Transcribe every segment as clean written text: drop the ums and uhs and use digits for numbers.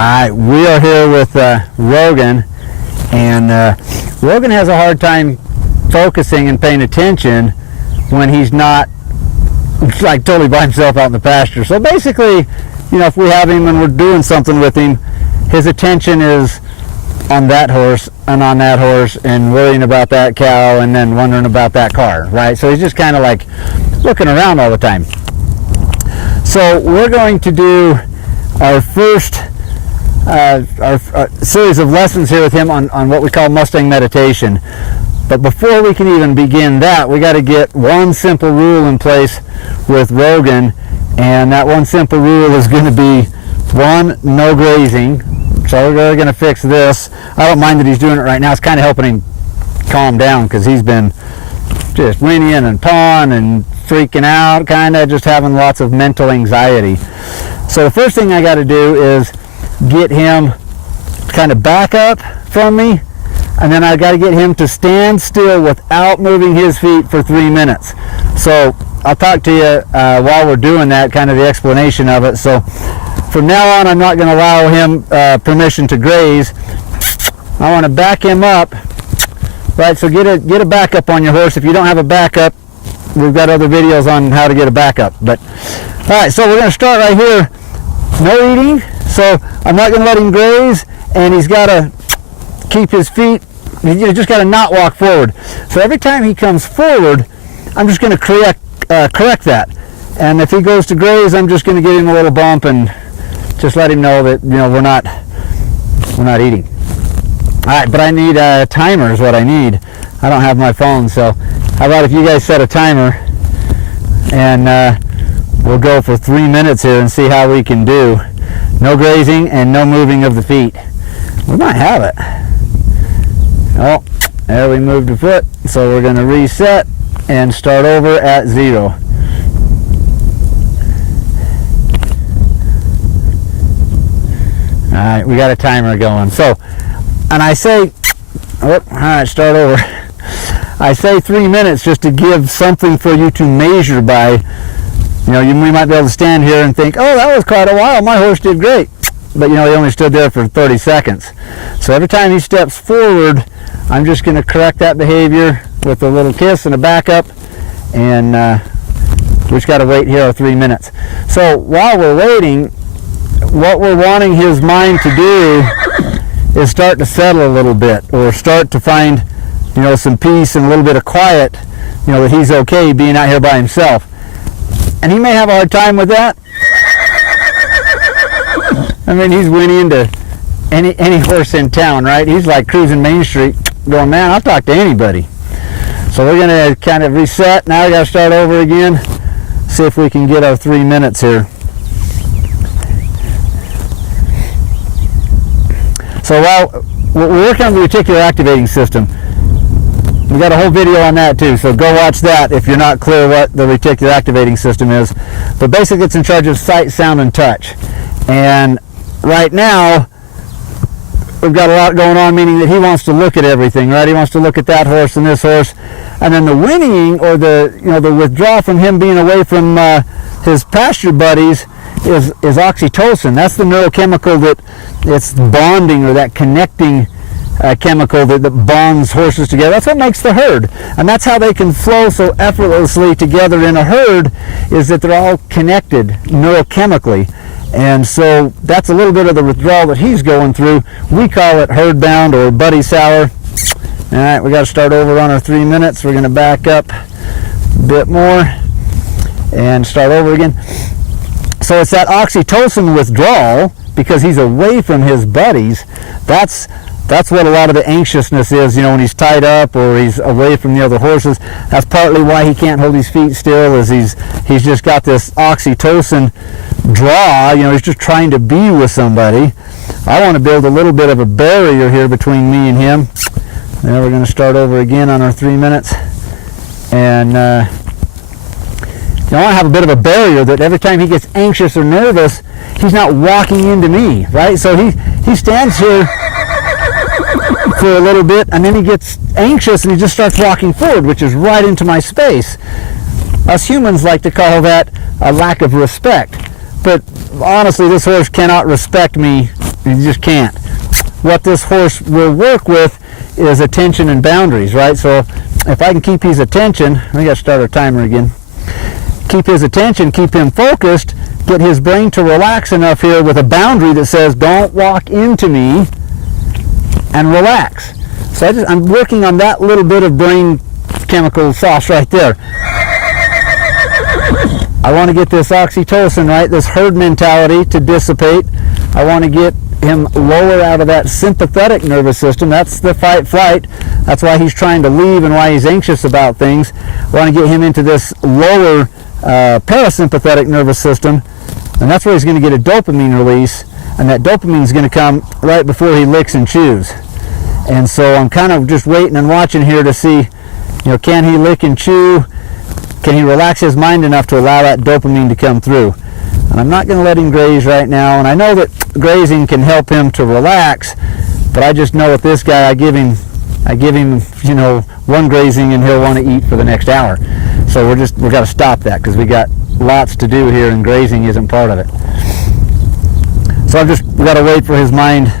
Alright, we are here with Rogan, and Rogan has a hard time focusing and paying attention when he's not like totally by himself out in the pasture. So basically, you know, if we have him and we're doing something with him, his attention is on that horse and on that horse and worrying about that cow and then wondering about that car, right? So he's just kind of like looking around all the time. So we're going to do our first our series of lessons here with him on what we call Mustang meditation. But before we can even begin that, we got to get one simple rule in place with Rogan, and that one simple rule is going to be one, no grazing. So we're going to fix this. I don't mind that he's doing it right now. It's kind of helping him calm down because he's been just whinnying and pawing and freaking out, kind of just having lots of mental anxiety. So the first thing I got to do is get him kind of back up from me, and then I got to get him to stand still without moving his feet for 3 minutes. So I'll talk to you while we're doing that, kind of the explanation of it. So from now on, I'm not going to allow him permission to graze. I want to back him up, right? So get a backup on your horse. If you don't have a backup, we've got other videos on how to get a backup. But all right, so we're going to start right here. No eating. So I'm not going to let him graze, and he's got to keep his feet. You just got to not walk forward. So every time he comes forward, I'm just going to correct that. And if he goes to graze, I'm just going to give him a little bump and just let him know that, you know, we're not eating. All right, but I need a timer is what I need. I don't have my phone, so how about if you guys set a timer and we'll go for 3 minutes here and see how we can do. No grazing and no moving of the feet. We might have it. Oh, there we moved a foot. So we're going to reset and start over at 0. All right, we got a timer going. So, and I say, oh, all right, start over. I say 3 minutes just to give something for you to measure by. You know, we might be able to stand here and think, oh, that was quite a while. My horse did great. But, you know, he only stood there for 30 seconds. So every time he steps forward, I'm just going to correct that behavior with a little kiss and a backup. And we just got to wait here 3 minutes. So while we're waiting, what we're wanting his mind to do is start to settle a little bit, or start to find, you know, some peace and a little bit of quiet, you know, that he's okay being out here by himself. And he may have a hard time with that. I mean, he's whinnying to any horse in town, right? He's like cruising Main Street going, man, I'll talk to anybody. So we're going to kind of reset. Now we got to start over again. See if we can get our 3 minutes here. So while we're working on the reticular activating system, we got a whole video on that too, so go watch that if you're not clear what the reticular activating system is. But basically it's in charge of sight, sound, and touch. And right now we've got a lot going on, meaning that he wants to look at everything, right? He wants to look at that horse and this horse. And then the whinnying, or the withdrawal from him being away from his pasture buddies is oxytocin. That's the neurochemical that it's bonding, or that connecting chemical that bonds horses together. That's what makes the herd, and that's how they can flow so effortlessly together in a herd, is that they're all connected neurochemically. And so that's a little bit of the withdrawal that he's going through. We call it herd bound or buddy sour. All right, we got to start over on our 3 minutes. We're going to back up a bit more and start over again. So it's that oxytocin withdrawal, because he's away from his buddies. That's what a lot of the anxiousness is, you know, when he's tied up or he's away from the other horses. That's partly why he can't hold his feet still, is he's just got this oxytocin draw, you know, he's just trying to be with somebody. I want to build a little bit of a barrier here between me and him. Now we're going to start over again on our 3 minutes. And you know, I want to have a bit of a barrier that every time he gets anxious or nervous, he's not walking into me, right? So he stands here for a little bit, and then he gets anxious and he just starts walking forward, which is right into my space. Us humans like to call that a lack of respect. But honestly, this horse cannot respect me You just can't. What this horse will work with is attention and boundaries, right? So if I can keep his attention, we got to start our timer again. Keep his attention, keep him focused, get his brain to relax enough here with a boundary that says, don't walk into me, and relax. So I'm working on that little bit of brain chemical sauce right there. I want to get this oxytocin, right, this herd mentality to dissipate. I want to get him lower out of that sympathetic nervous system. That's the fight flight. That's why he's trying to leave and why he's anxious about things. I want to get him into this lower parasympathetic nervous system, and that's where he's going to get a dopamine release, and that dopamine is going to come right before he licks and chews. And so I'm kind of just waiting and watching here to see, can he lick and chew? Can he relax his mind enough to allow that dopamine to come through? And I'm not going to let him graze right now, and I know that grazing can help him to relax, but I just know with this guy, I give him one grazing and he'll want to eat for the next hour. So we've got to stop that because we got lots to do here, and grazing isn't part of it. So we've got to wait for his mind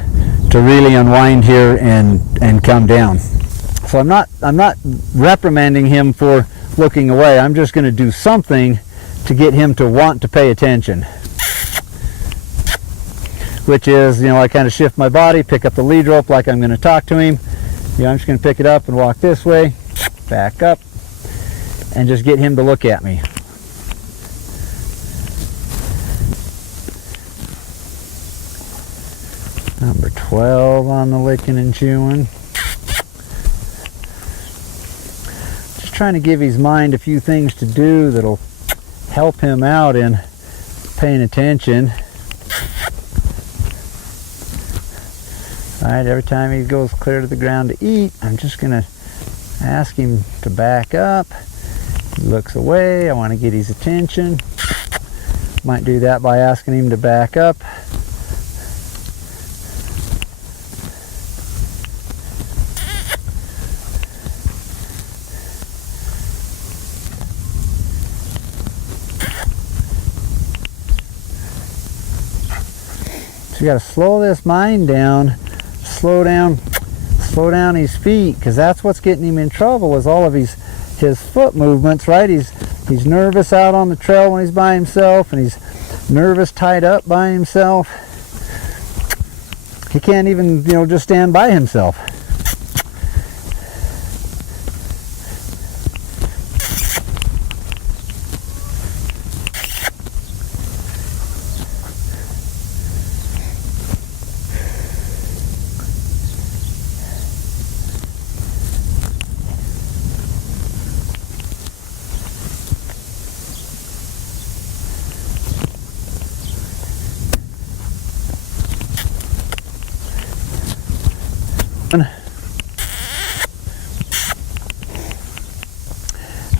to really unwind here and come down. So I'm not reprimanding him for looking away. I'm just going to do something to get him to want to pay attention, which is, I kind of shift my body, pick up the lead rope like I'm going to talk to him. I'm just going to pick it up and walk this way, back up, and just get him to look at me. Number 12 on the licking and chewing. Just trying to give his mind a few things to do that'll help him out in paying attention. Alright, every time he goes clear to the ground to eat, I'm just going to ask him to back up. He looks away. I want to get his attention. Might do that by asking him to back up. So you got to slow this mind down, slow down his feet, because that's what's getting him in trouble, is all of his foot movements, right? He's nervous out on the trail when he's by himself, and he's nervous tied up by himself. He can't even, just stand by himself.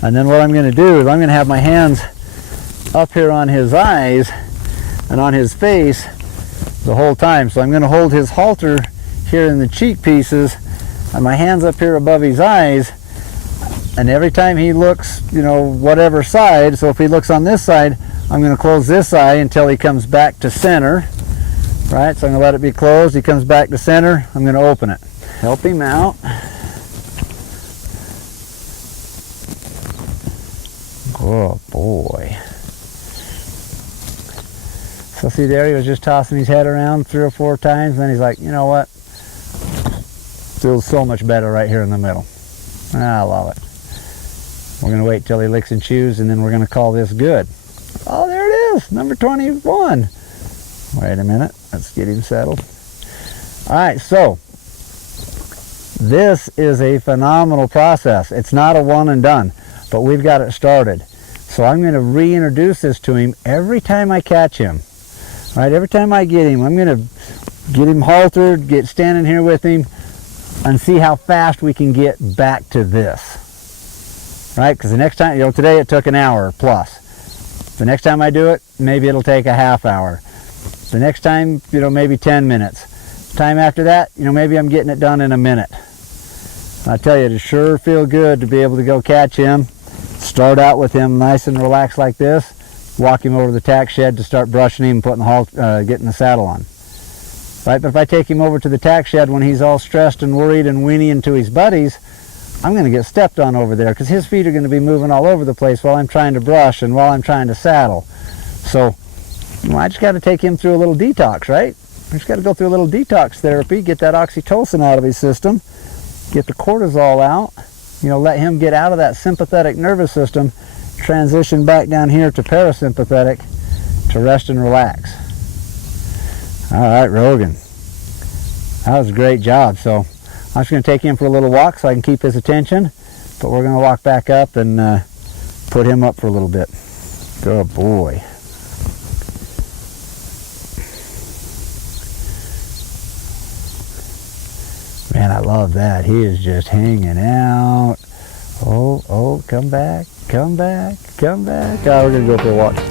And then what I'm going to do is I'm going to have my hands up here on his eyes and on his face the whole time. So I'm going to hold his halter here in the cheek pieces and my hands up here above his eyes, and every time he looks, whatever side, so if he looks on this side, I'm going to close this eye until he comes back to center, right? So I'm going to let it be closed. He comes back to center, I'm going to open it. Help him out. Oh boy. So see there, he was just tossing his head around 3 or 4 times, and then he's like, you know what? Feels so much better right here in the middle. I love it. We're going to wait till he licks and chews, and then we're going to call this good. Oh, there it is, number 21. Wait a minute, let's get him settled. All right, so this is a phenomenal process. It's not a one and done, but we've got it started. So I'm going to reintroduce this to him every time I catch him. All right, every time I get him, I'm going to get him haltered, get standing here with him, and see how fast we can get back to this. Right, because the next time, today it took an hour plus. The next time I do it, maybe it'll take a half hour. The next time, maybe 10 minutes. Time after that, maybe I'm getting it done in a minute. I tell you, it sure feel good to be able to go catch him, start out with him nice and relaxed like this, walk him over to the tack shed to start brushing him and putting getting the saddle on. right? But if I take him over to the tack shed when he's all stressed and worried and whinnying to his buddies, I'm going to get stepped on over there because his feet are going to be moving all over the place while I'm trying to brush and while I'm trying to saddle. So I just got to take him through a little detox, right? I just got to go through a little detox therapy, get that oxytocin out of his system, get the cortisol out, let him get out of that sympathetic nervous system, transition back down here to parasympathetic to rest and relax. All right, Rogan. That was a great job. So I'm just going to take him for a little walk so I can keep his attention, but we're going to walk back up and put him up for a little bit. Good boy. Man, I love that. He is just hanging out. Oh, come back, come back, come back. Oh, we're going to go for a walk.